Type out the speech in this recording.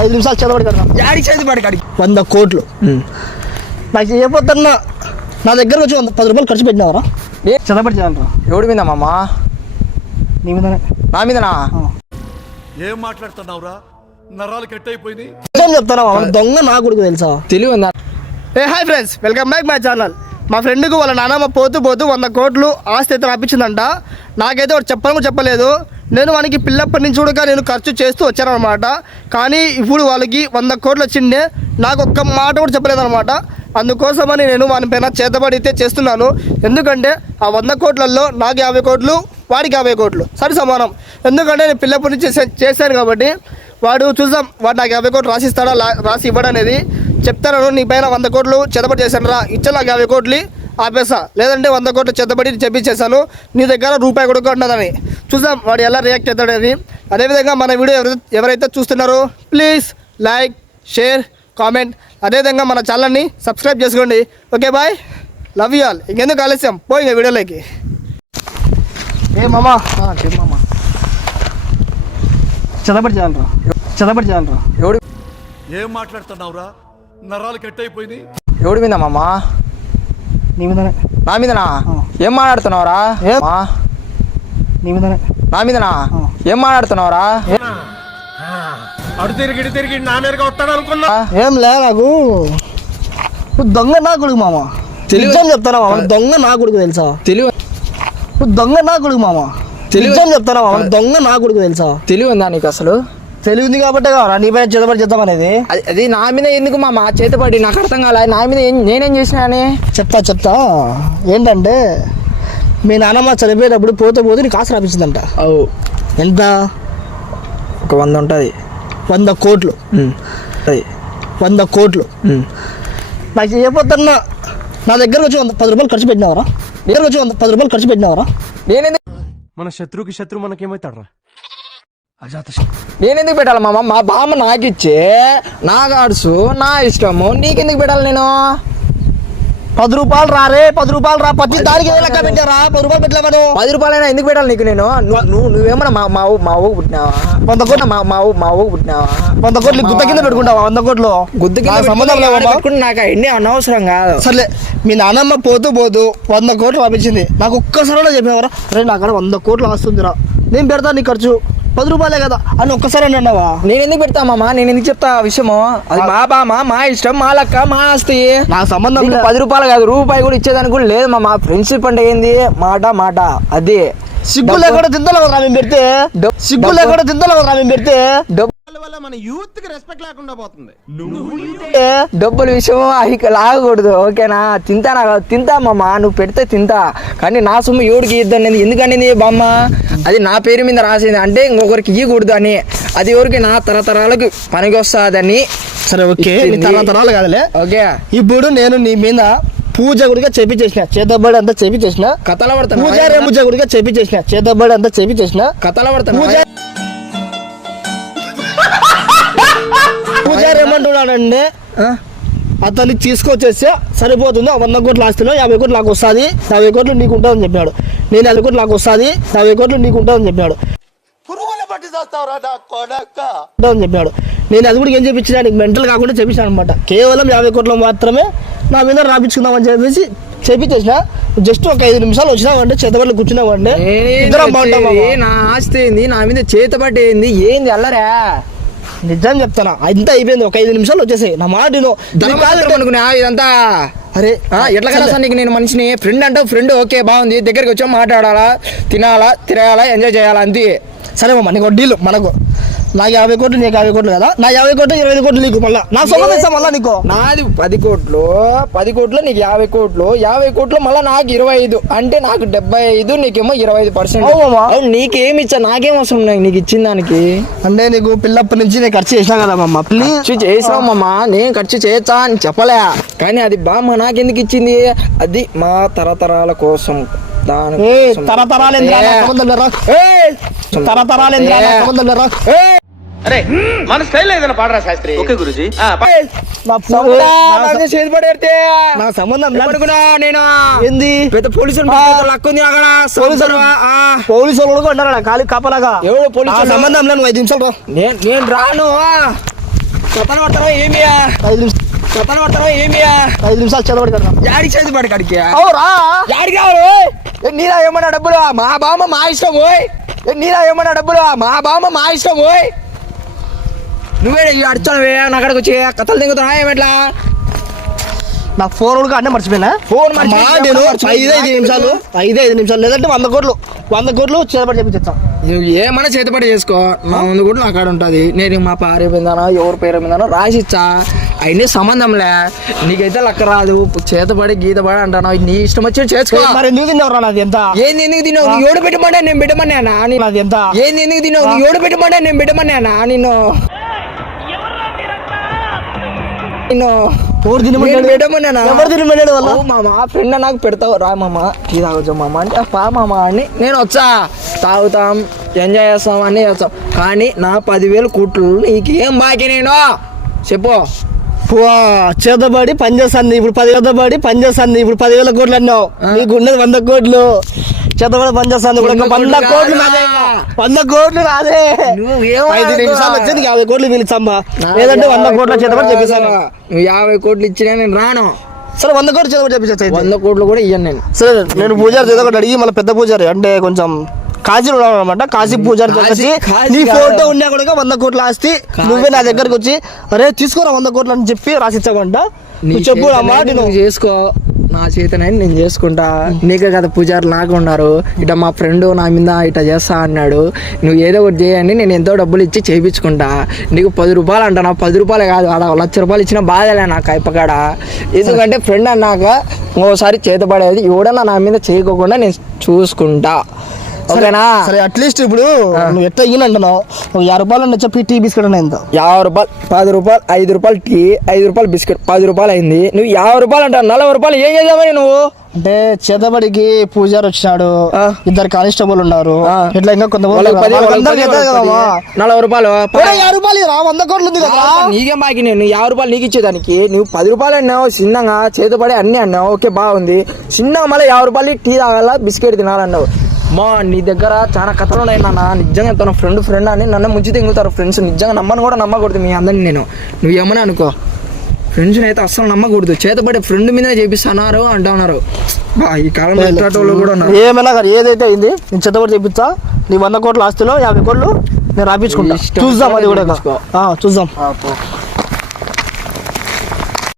ఐదు నిమిషాలు వంద కోట్లు. నాకు చేయబోతున్నా నా దగ్గర వచ్చి వంద పది రూపాయలు ఖర్చు పెట్టినావరా? ఏ- చదవడి చేయాలరా ఎవడి మీద మామ? నీ మీదనే. నా మీదనా? ఏం మాట్లాడుతున్నావురా? నరాలు కట్ అయిపోయినాయి నిజం చెప్తారా దొంగ నా కొడుకు తెలుసా? తెలివి ఉందా? ఏ hi friends. Welcome back my channel. మా ఫ్రెండ్కు వాళ్ళ నాన్నమ్మ పోతూ పోతూ వంద కోట్లు ఆస్తి అయితే రాపించిందంట నాకైతే వాడు చెప్పను చెప్పలేదు. నేను వానికి పిల్లప్పటి నుంచి కూడా నేను ఖర్చు చేస్తూ వచ్చానమాట కానీ ఇప్పుడు వాళ్ళకి వంద కోట్లు వచ్చిండే నాకు ఒక్క మాట కూడా చెప్పలేదన్నమాట. అందుకోసమని నేను వాని పైన చేతబడి అయితే చేస్తున్నాను. ఎందుకంటే ఆ వంద కోట్లలో నాకు యాభై కోట్లు వాడికి యాభై కోట్లు. సరి సమానం. ఎందుకంటే నేను పిల్లప్పటి నుంచి చేశాను కాబట్టి వాడు చూద్దాం వాడు నాకు యాభై కోట్లు రాసిస్తాడా లా- రాసి ఇవ్వడం అనేది చెప్తాను నీ పైన వంద కోట్లు చెదబడి చేశాను రా ఇచ్చే నాకు యాభై కోట్లు ఆపేసా. లేదంటే వంద కోట్లు చెత్తబడి చెప్పించేశాను. నీ దగ్గర రూపాయి కూడా ఉన్నదని. చూద్దాం వాడు ఎలా రియాక్ట్ అవుతాడని. అదేవిధంగా మన వీడియో ఎవరైతే ఎవరైతే చూస్తున్నారో ప్లీజ్ లైక్ షేర్ కామెంట్ అదేవిధంగా మన ఛానల్ని సబ్స్క్రైబ్ చేసుకోండి. Okay bye love you all ఇంకెందుకు ఆలస్యం? పోయి ఇంకా వీడియోలోకి ఏ మామా? చెప్పమ్మా చదబడి చేయాలరా. చదబడి చేయాలరా. ఎవడి? ఏం మాట్లాడుతున్నావురా? నరాలు కట్ అయిపోయినాయి ఎవడి మీద మామ? నీ మీదనే. నా మీదనా. ఏం మాట్లాడుతున్నావురా? ఏ- మా? నీ మీదనే. నా మీదనా? ఆ. ఏం మాట్లాడుతున్నావురా? అడు తిరిగి ఇటు తిరిగి నా మీదగా వస్తాడు అనుకున్నా. ఏం లే నాకు నువ్వు దొంగ నా కొడుకు మామ. నిజం చెప్తానా మామ? దొంగ నా కొడుకు తెలుసా? తెలివి నువ్వు దొంగ నా కొడుకు మామ. తెలివి- నిజం చెప్తానా మామ? దొంగ నా కొడుకు తెలుసా? తెలివి ఉందా నీకు అసలు? తెలివింది కాబట్టి నీ పైన చేతబడి చేద్దాం అనేది? అది అది నా మీద ఎందుకు మామ చేతపడి నాకు అర్థం కాలే. నా మీద ఏం- నేనేం చేసినా అని? చెప్తా చెప్తా. ఏంటంటే మీ నాన్నమ్మ చనిపోయేటప్పుడు పోతే పోతే నీకు ఆశ రాపించిందంట అవు. ఎంత? ఒక వంద ఉంటుంది. వంద కోట్లు. అది. వంద కోట్లు. నాకు చేయబోతున్నా నా దగ్గర వచ్చి వంద పది రూపాయలు ఖర్చు పెట్టినావరా? దగ్గర వచ్చి వంద పది రూపాయలు ఖర్చు పెట్టినావరా? నేనెందుకు మన శత్రువుకి శత్రు మనకేమవుతాడ్రా నేనెందుకు పెట్టాలి మామ? మా బామ్మ నాకు ఇచ్చే నా గాడ్సు నా ఇష్టము నీకెందుకు పెట్టాలి నేను? పది రూపాయలు రారే పది రూపాయలు రా ప్రతి దానికి లెక్క పెట్టారా? పది రూపాయలు పెట్టలేమను పది రూపాయలైనా ఎందుకు పెట్టాలి నీకు నేను? నువ్వు నువ్వు నువ్వేమన్నా మా మా మా ఊ పుట్టినావా? వంద కోట్లు. మా మా ఊ- మా ఊ పుట్టినావా? వంద కోట్లు గుత్త కింద పెట్టుకుంటావా? వంద కోట్లు. గుద్దు కింద నాకు సంబంధం పెట్టుకుని నాకు? ఎన్ని అనవసరం కాదు. సర్లే మీ నాన్నమ్మ పోతూ పోతూ వంద కోట్లు పంపించింది. నాకు ఒక్కసారి చెప్పేవారా రే నా కాడ వంద కోట్లు వస్తుందిరా నేను పెడతా నీ ఖర్చు. పది రూపాయలే కదా. అని ఒక్కసారి అని అన్నావా? నేను ఎందుకు పెడతా మామ? నేను ఎందుకు చెప్తా ఆ విషయము? అది మా బామ్మ మా ఇష్టం మా లెక్క మా ఆస్తి. నాకు సంబంధం నీకు. పది రూపాయలు కాదు రూపాయి కూడా ఇచ్చేదానికి కూడా లేదు మా ఫ్రెండ్షిప్ అంటే ఏంది? మాట మాట. అది. సిగ్గు లేకుండా తిందలే కదా మేము పెడితే. డబ్బు- సిగ్గు డబ్బు- లేకుండా తిందలే కదా మేము పెడితే. డబ్బు డబ్బుల విషయం అహిక లాగకూడదు ఓకేనా? తింటా నాకు తింటామమ్మా నువ్వు పెడితే తింటా కానీ నా సొమ్ము ఎవరికి ఇద్దని ఎందుకనేది బామ్మ? అది నా పేరు మీద రాసింది అంటే ఇంకొకరికి ఇవ్వకూడదు అని. అది ఎవరికి నా తరతరాలకు పనికి వస్తుందని సరే ఓకే. నీ ఇచ్చింది. తరాల తరాలు కాదులే. ఓకే. ఇప్పుడు నేను నీ మీద పూజ గుడిగా చేపించేసిన చేతబడి అంతా చేపించేసిన కథల పడతాను. పూజారి పూజ గుడిగా చేపించేసిన చేతబడి అంతా చేపించేసిన కథల పడతాను. పూజారి ఏమంటున్నాడంటే అతన్ని తీసుకొచ్చేస్తే సరిపోతుంది వంద కోట్ల ఆస్తిలో యాభై కోట్లు నాకు వస్తుంది యాభై కోట్లు నీకు ఉంటుందని చెప్పాడు. నేను యాభై కోట్లు నాకు వస్తుంది యాభై కోట్లు నీకు ఉంటుందని చెప్పాడు. ఉంటుందని చెప్పాడు. నేను అది కూడా ఏం చెప్పించిన నీకు మెంటల్ కాకుండా చెప్పించాను అనమాట కేవలం యాభై కోట్లు మాత్రమే నా మీద రాపించుకుందామని చెప్పేసి చేపించేసిన జస్ట్ ఒక ఐదు నిమిషాలు వచ్చినామంటే చేతబడులు కూర్చున్నామంటే ఇద్దరం బాగుంటాం నా ఆస్తి ఏంది? నా మీద చేతపట్టి ఏంది? ఏంది అల్లరా? నిజం చెప్తానా అంతా అయిపోయింది. ఒక ఐదు నిమిషాలు వచ్చేసాయి. నా మాట అనుకున్నా ఇదంతా. అరే ఎట్లా కదా సార్. నీకు నేను మనిషిని ఫ్రెండ్ అంటే ఫ్రెండ్ ఓకే బాగుంది. దగ్గరికి వచ్చా మాట్లాడాలా తినాలా తిరగాలా ఎంజాయ్ చేయాలా అంతే. సరే మామ నీకు డీల్ మనకు నాకు యాభై కోట్లు నీకు యాభై కోట్లు కదా? నా యాభై కోట్లు ఇరవై కోట్లు నీకు మళ్ళా. నా సొమ్ము ఇస్తా మళ్ళా నీకు. నాది పది కోట్లు పది కోట్లు నీకు యాభై కోట్లు యాభై కోట్లు మళ్ళీ నాకు ఇరవై ఐదు. అంటే నాకు డెబ్బై ఐదు నీకేమో ఇరవై ఐదు పర్సెంట్. నీకేమి ఇచ్చా నాకేం అవసరం నాకు నీకు ఇచ్చిన దానికి. అంటే నీకు పిల్లప్పటి నుంచి నేను ఖర్చు చేసినా కదా మమ్మ ప్లీజ్ ఖర్చు చేసామమ్మా నేను ఖర్చు చేయొచ్చా అని చెప్పలే. కానీ అది బామ్మ నాకెందుకు ఇచ్చింది? అది మా తరతరాల కోసం. లేరా ఏ, అరే మన స్టైల్ ఏదైనా పాడరా శాస్త్రి? ఓకే గురుజీ. నా తమ్ముడా, నా- నాకు చేతి పడేస్తే నా సంబంధం లేదు. ఎప్పుడుకున్నా నేను ఏంది? పెద్ద పోలీసులు లక్కుంది అక్కడ పోలీసులు ఆ, పోలీసు వాళ్ళు కూడా ఉన్నారు ఖాళీ కాపలాగా. ఎవడు పోలీసు ఆ సంబంధం లేదు నువ్వు ఐదు నిమిషాలు రా. నేను నేను రాను. పడతాను ఏమియా ఐదు నిమిషాలు కథలు పడతాను ఏమియా ఐదు నిమిషాలు చదవడి కదా. యాడికి చేతి పడి కడికి? అవురా. యాడికి ఓయ్? ఏ నీరా ఏమన్నా డబ్బులు మా బామ్మ మా ఇష్టం పోయ్ నీరా ఏమన్నా డబ్బులు మా బామ్మ మా ఇష్టం పోయ్ నువ్వే అడిచావే నా అక్కడికి వచ్చి కథలు దిగుతున్నా ఏమిట్లా నా ఫోన్ కూడా అన్నీ మర్చిపోయినా? ఫోన్ నేను ఐదు ఐదు నిమిషాలు ఐదు ఐదు నిమిషాలు లేదంటే వంద కోట్లు వంద కోట్లు చేపట్టి చెప్పించాం ఏమన్నా చేతిపడి చేసుకో. నా ముందు కూడా నా కాడ ఉంటుంది. నేను మా పారే మీదనో ఎవరి పేరు రాసిచ్చా? అయినా సంబంధంలే. నీకైతే లెక్క రాదు. చేతపడి గీతపడి అంటాను నీ ఇష్టం వచ్చి చేసుకో. మరి ఎందుకు తిన్నావురా? నాది ఎంత? ఏంది ఎందుకు తిన్నావు? ఏడు పెట్టమన్నా నేను పెట్టమన్నానా? నేను నాది ఎంత? ఏంది ఎందుకు తిన్నావు? ఏడు పెట్టమన్నా నేను పెట్టమన్నానా? నేను నిన్ను. ఎవరు నేను తినమన్నాడు ఓ మామ ఫ్రెండ్ నాకు పెడతావు. రా మామ. టీ తాగొచ్చు మామ. అంటే పా మామ అని నేను వచ్చా. తాగుతాం ఎంజాయ్ చేస్తాం అన్నీ చేస్తాం. కానీ నా పదివేలు కుట్లు నీకు బాకీ నేను? చెప్పు. చేతబడి పని చేస్తాను ఇప్పుడు పది చేతబడి పని చేస్తాను ఇప్పుడు పదివేల కోట్లు అన్నావు. నీకు ఉన్నది వంద కోట్లు. చేతబడి పని చేస్తాను కూడా ఇంకా వంద కోట్లు? వంద కోట్లు ఏం ఐదు. నిమిషాలు వచ్చి నీకు యాభై కోట్లు పిలిచమ్మా లేదంటే వంద కోట్ల చేతబడి కాదు. చెప్పిస్తాను నువ్వు యాభై కోట్లు ఇచ్చినా నేను రాను. సరే వంద కోట్లు చేతబడి చెప్పించచ్చు వంద కోట్లు కూడా ఇయ్యను నేను. సరే నేను పూజారి ఒకటి అడిగి మళ్ళీ పెద్ద పూజారి అంటే కొంచెం ఉన్నాడు అనమాట కాశీ పూజారి కాశీ- వచ్చి కాశీ నీ. ఫోటో ఉన్నా కూడా వంద కోట్ల ఆస్తి నువ్వే నా దగ్గరకు వచ్చి అరే తీసుకోరా వంద కోట్లు అని చెప్పి రాసిచ్చావంట నువ్వు చెప్పు అమ్మా నువ్వు చేసుకో. నా చేతనైనా నేను చేసుకుంటా. నీకే కదా పూజారి నాకు ఉన్నారు. ఇట మా ఫ్రెండ్ నా మీద ఇట చేస్తా అన్నాడు. నువ్వు ఏదో ఒకటి చేయండి నేను ఎంతో డబ్బులు ఇచ్చి చేయించుకుంటా. నీకు పది రూపాయలు అంట నా పది రూపాయలు కాదు. ఆడ లక్ష రూపాయలు ఇచ్చిన బాధలే నాకు అయిపకాడ ఎందుకంటే ఫ్రెండ్ అన్నాక ఇంకోసారి చేతపడేది ఎవడన్నా నా మీద చేయకోకుండా నేను చూసుకుంటా. ఓకేనా సరే అట్లీస్ట్ ఇప్పుడు నువ్వు ఎట్లా ఇయ్యను అంటున్నావు? ఒక యాభై రూపాయలు అని చెప్పి టీ బిస్కెట్ ఎంత? యాభై రూపాయలు పది రూపాయలు ఐదు రూపాయలు టీ ఐదు రూపాయలు బిస్కెట్ పది రూపాయలు అయింది. నువ్వు యాభై రూపాయలు అంటావు నలభై రూపాయలు ఏం చేద్దామని నువ్వు? అంటే చేతబడికి పూజారి వచ్చినాడు. ఇద్దరు కానిస్టేబుల్ ఉన్నారు. ఇట్లా ఇంకా కొంతమంది. పది. నలభై రూపాయలు యాభై రూపాయలు రా వంద కోట్లు ఉంది కదా? నీకేం బాకి నేను? యాభై రూపాయలు నీకు ఇచ్చేదానికి నువ్వు పది రూపాయలు అన్నావు చిన్నగా చేతపడి అన్ని అన్నావు ఓకే బాగుంది. చిన్నగా మళ్ళీ యాభై రూపాయలు టీ తాగాల బిస్కెట్ తినాలన్నావు మా నీ దగ్గర చాలా కథలు నాన్న. నిజంగా తన ఫ్రెండ్ ఫ్రెండ్ అని నన్ను ముంచి తింగుతారు ఫ్రెండ్స్ నిజంగా నమ్మను కూడా నమ్మకూడదు మీ అందరిని నేను. నువ్వు ఏమని అనుకో. ఫ్రెండ్స్ని అయితే అస్సలు నమ్మకూడదు. చేతపడి ఫ్రెండ్ మీదనే చేపిస్తున్నారు అంటున్నారు. ఈ కాలంలో కూడా ఉన్నారు. ఏమైనా కానీ ఏదైతే అయింది నేను చెత్తబడి చెప్పించా నీ వంద కోట్ల ఆస్తిలో యాభై కోట్లు నేను రాపించుకుంటా. చూద్దాం అది కూడా. చూద్దాం.